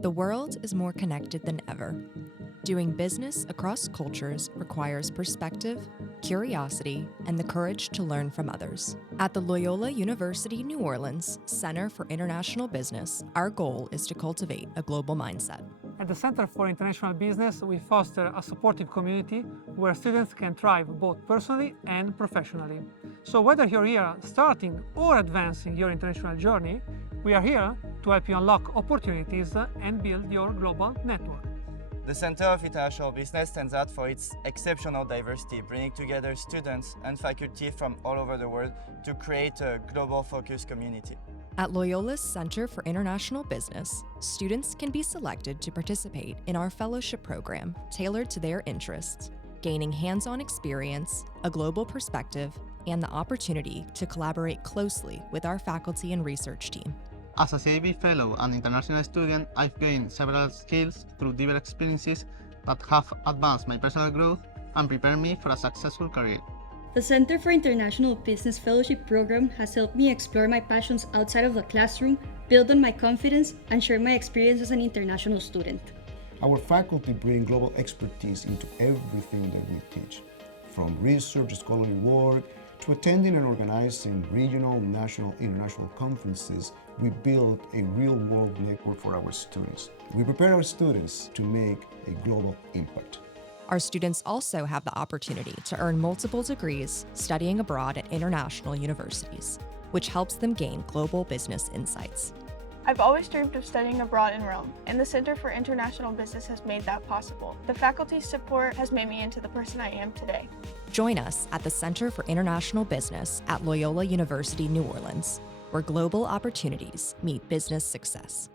The world is more connected than ever. Doing business across cultures requires perspective, curiosity, and the courage to learn from others. At the Loyola University New Orleans Center for International Business, our goal is to cultivate a global mindset. At the Center for International Business, we foster a supportive community where students can thrive both personally and professionally. So whether you're here starting or advancing your international journey, we are here to help you unlock opportunities and build your global network. The Center of International Business stands out for its exceptional diversity, bringing together students and faculty from all over the world to create a global-focused community. At Loyola's Center for International Business, students can be selected to participate in our fellowship program tailored to their interests, gaining hands-on experience, a global perspective, and the opportunity to collaborate closely with our faculty and research team. As a CIB fellow and international student, I've gained several skills through different experiences that have advanced my personal growth and prepared me for a successful career. The Center for International Business Fellowship Program has helped me explore my passions outside of the classroom, build on my confidence, and share my experience as an international student. Our faculty bring global expertise into everything that we teach, from research, scholarly work, to attending and organizing regional, national, international conferences. We build a real-world network for our students. We prepare our students to make a global impact. Our students also have the opportunity to earn multiple degrees studying abroad at international universities, which helps them gain global business insights. I've always dreamed of studying abroad in Rome, and the Center for International Business has made that possible. The faculty's support has made me into the person I am today. Join us at the Center for International Business at Loyola University New Orleans, where global opportunities meet business success.